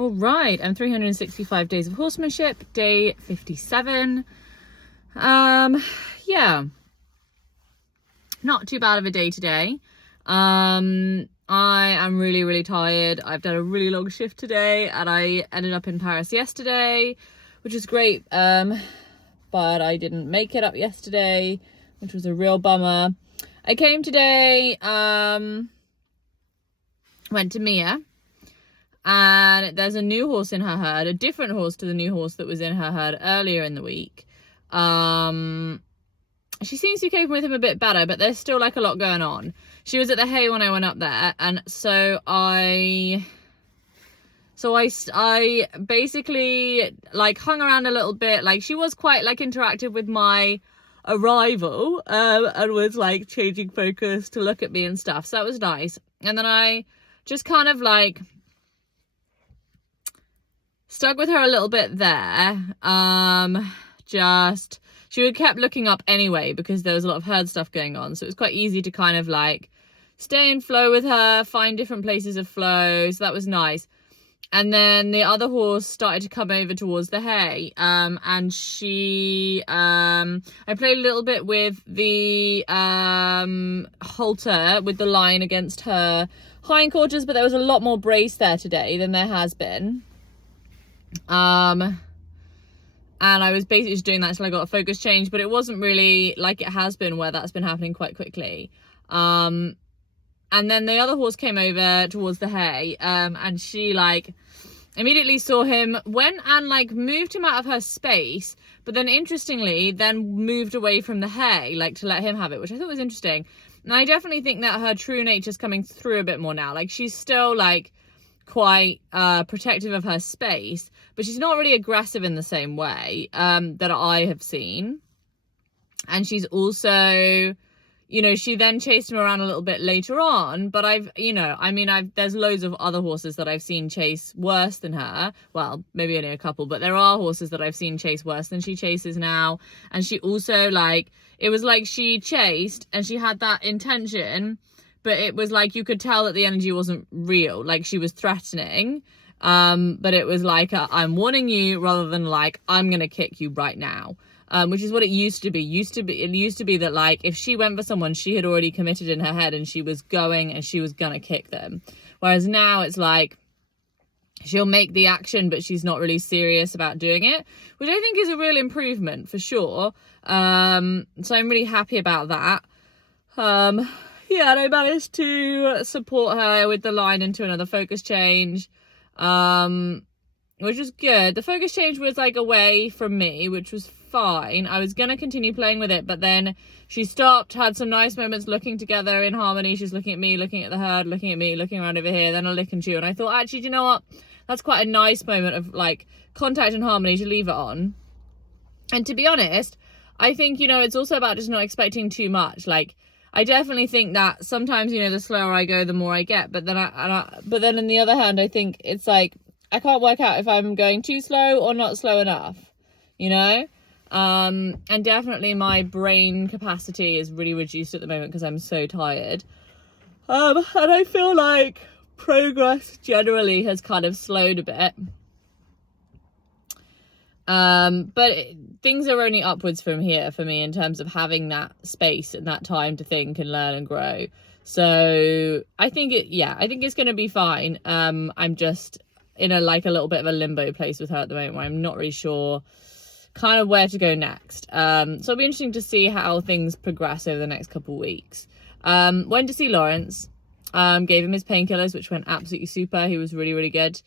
All right, and 365 days of horsemanship, day 57. Yeah, not too bad of a day today. I am really tired. I've done a really long shift today, and I ended up in Paris yesterday, which is great. But I didn't make it up yesterday, which was a real bummer. I came today, went to Mija, and there's a new horse in her herd, a different horse to the new horse that was in her herd earlier in the week. She seems to be coping with him a bit better, but there's still like a lot going on. She was at the hay when I went up there, and so I basically like hung around a little bit. Like, she was quite like interactive with my arrival, and was like changing focus to look at me and stuff, so that was nice. And then I just kind of like stuck with her a little bit there. She kept looking up anyway because there was a lot of herd stuff going on, so it was quite easy to kind of like stay in flow with her, find different places of flow, so that was nice. And then the other horse started to come over towards the hay, and she I played a little bit with the halter with the line against her hindquarters, but there was a lot more brace there today than there has been. And I was basically just doing that until I got a focus change, but it wasn't really like it has been where that's been happening quite quickly. And then the other horse came over towards the hay, and she like immediately saw him, went and like moved him out of her space, but then interestingly then moved away from the hay, like to let him have it, which I thought was interesting. And I definitely think that her true nature's coming through a bit more now. Like, she's still like quite protective of her space, but she's not really aggressive in the same way that I have seen. And she's also, you know, she then chased him around a little bit later on, but there's loads of other horses that I've seen chase worse than her. Well, maybe only a couple, but there are horses that I've seen chase worse than she chases now. And she also, like, it was like she chased and she had that intention, but it was like you could tell that the energy wasn't real. Like, she was threatening, but it was like I'm warning you, rather than like I'm gonna kick you right now, which is what it used to be. It used to be that like if she went for someone, she had already committed in her head and she was going and she was gonna kick them. Whereas now it's like she'll make the action, but she's not really serious about doing it, which I think is a real improvement for sure. So I'm really happy about that. Yeah, and I managed to support her with the line into another focus change, which was good. The focus change was like away from me, which was fine. I was going to continue playing with it, but then she stopped, had some nice moments looking together in harmony. She's looking at me, looking at the herd, looking at me, looking around over here, then a lick and chew. And I thought, actually, do you know what? That's quite a nice moment of like contact and harmony to leave it on. And to be honest, I think, you know, it's also about just not expecting too much. Like, I definitely think that sometimes, you know, the slower I go, the more I get. But then but then on the other hand, I think it's like I can't work out if I'm going too slow or not slow enough, you know. And definitely my brain capacity is really reduced at the moment because I'm so tired. And I feel like progress generally has kind of slowed a bit. But things are only upwards from here for me in terms of having that space and that time to think and learn and grow. So I think it's going to be fine. I'm just in a little bit of a limbo place with her at the moment where I'm not really sure kind of where to go next. So it'll be interesting to see how things progress over the next couple of weeks. Went to see Lawrence, gave him his painkillers, which went absolutely super. He was really, really good.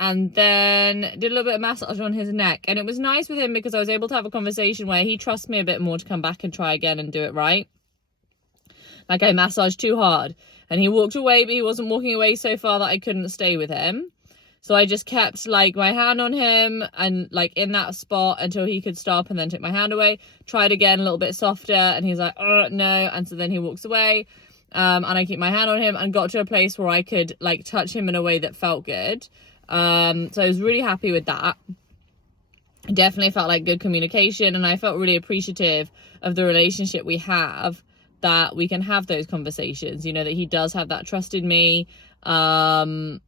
And then did a little bit of massage on his neck. And it was nice with him because I was able to have a conversation where he trusts me a bit more to come back and try again and do it right. Like, I massaged too hard. And he walked away, but he wasn't walking away so far that I couldn't stay with him. So I just kept, like, my hand on him and, like, in that spot until he could stop and then took my hand away. Tried again a little bit softer. And he's like, oh, no. And so then he walks away. And I keep my hand on him and got to a place where I could, like, touch him in a way that felt good. So I was really happy with that. It definitely felt like good communication, and I felt really appreciative of the relationship we have, that we can have those conversations, you know, that he does have that trust in me, Yeah,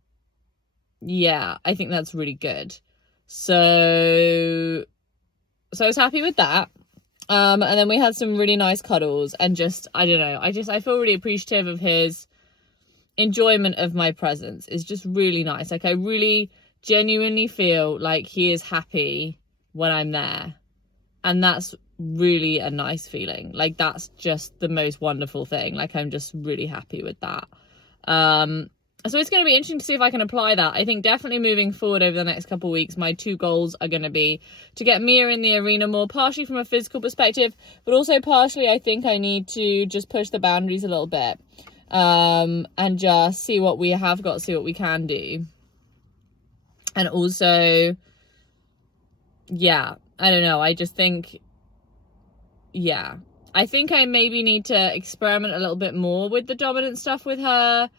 I think that's really good. So I was happy with that. And then we had some really nice cuddles, and just, I don't know, I feel really appreciative of his enjoyment of my presence. Is just really nice. Like, I really genuinely feel like he is happy when I'm there, and that's really a nice feeling. Like, that's just the most wonderful thing. Like, I'm just really happy with that. So it's going to be interesting to see if I can apply that. I think definitely moving forward over the next couple of weeks, my 2 goals are going to be to get Mia in the arena more, partially from a physical perspective, but also partially I think I need to just push the boundaries a little bit, and just see what we have got, see what we can do. And also, yeah, I don't know, I just think, yeah, I think I maybe need to experiment a little bit more with the dominant stuff with her,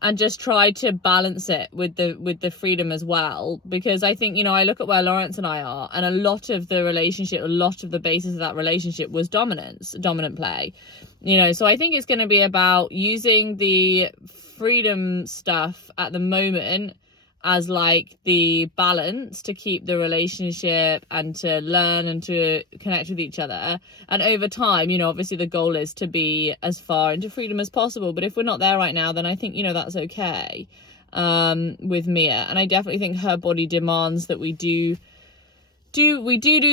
and just try to balance it with the freedom as well. Because I think, you know, I look at where Lawrence and I are, and a lot of the relationship, a lot of the basis of that relationship was dominant play, you know. So I think it's going to be about using the freedom stuff at the moment as like the balance to keep the relationship and to learn and to connect with each other. And over time, you know, obviously the goal is to be as far into freedom as possible, but if we're not there right now, then I think, you know, that's okay, with Mia. And I definitely think her body demands that we do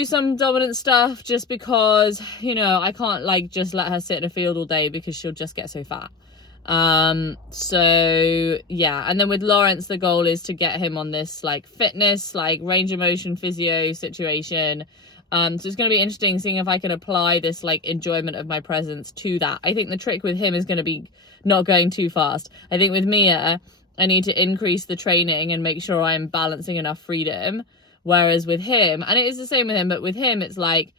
some dominant stuff, just because, you know, I can't like just let her sit in a field all day because she'll just get so fat. So yeah, and then with Lawrence, the goal is to get him on this like fitness, like range of motion physio situation. So it's going to be interesting seeing if I can apply this like enjoyment of my presence to that. I think the trick with him is going to be not going too fast. I think with Mia, I need to increase the training and make sure I'm balancing enough freedom. Whereas with him, and it is the same with him, but with him, it's like,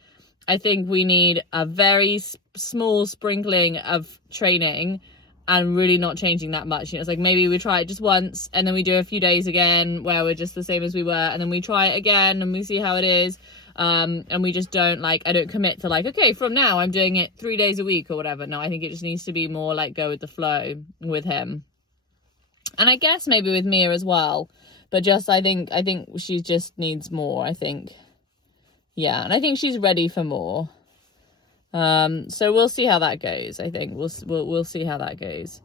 I think we need a very small sprinkling of training and really not changing that much. You know, it's like maybe we try it just once, and then we do a few days again where we're just the same as we were, and then we try it again and we see how it is. And we just don't like, I don't commit to like, okay, from now I'm doing it 3 days a week or whatever. No, I think it just needs to be more like go with the flow with him. And I guess maybe with Mia as well. But just, I think she just needs more, I think. Yeah, and I think she's ready for more. So we'll see how that goes. I think we'll see how that goes.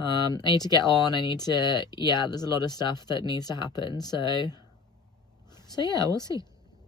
I need to get on. I need to, yeah, there's a lot of stuff that needs to happen. So yeah, we'll see.